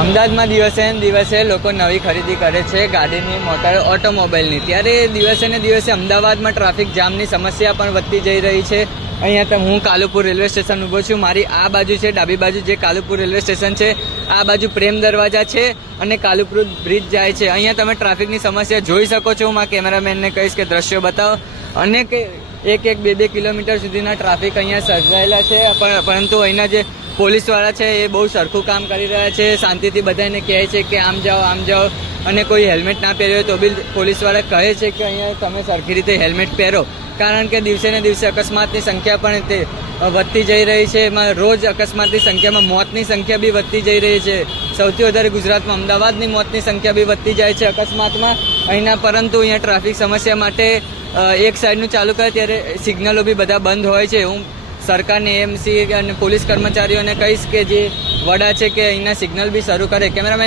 અમદાવાદમાં દિવસે ને દિવસે લોકો નવી ખરીદી કરે છે ગાડીની, મોટર, ઓટોમોબાઈલની. ત્યારે દિવસે ને દિવસે અમદાવાદમાં ટ્રાફિક જામની સમસ્યા પણ વધતી જઈ રહી છે. અહીંયા હું કાલુપુર રેલવે સ્ટેશન ઊભો છું. મારી આ બાજુ છે, ડાબી બાજુ જે કાલુપુર રેલવે સ્ટેશન છે, આ બાજુ પ્રેમ દરવાજા છે અને કાલુપુર બ્રિજ જાય છે. અહીંયા તમે ટ્રાફિકની સમસ્યા જોઈ શકો છો. હું આ કેમેરામેનને કહીશ કે દ્રશ્યો બતાવો. અનેક એક બે કિલોમીટર સુધીના ટ્રાફિક અહીંયા સર્જાયેલા છે, પરંતુ અહીંના જે પોલીસવાળા છે એ બહુ સરખું કામ કરી રહ્યા છે. શાંતિથી બધાને કહે છે કે આમ જાઓ, અને કોઈ હેલ્મેટ ના પહેર્યો હોય તો બી પોલીસવાળા કહે છે કે અહીંયા તમે સરખી રીતે હેલ્મેટ પહેરો. કારણ કે દિવસે ને દિવસે અકસ્માતની સંખ્યા પણ તે વધતી જઈ રહી છે. એમાં રોજ અકસ્માતની સંખ્યામાં મોતની સંખ્યા બી વધતી જઈ રહી છે. સૌથી વધારે ગુજરાતમાં અમદાવાદની મોતની સંખ્યા બી વધતી જાય છે અકસ્માતમાં અહીંના. પરંતુ અહીંયા ટ્રાફિક સમસ્યા માટે એક સાઈડનું ચાલુ કરે ત્યારે સિગ્નલો બી બધા બંધ હોય છે. હું સરકારને એમસી અને પોલીસ કર્મચારીઓને કહીશ કે જે વડા છે કે અહીંના સિગ્નલ બી શરૂ કરે. કેમેરામેન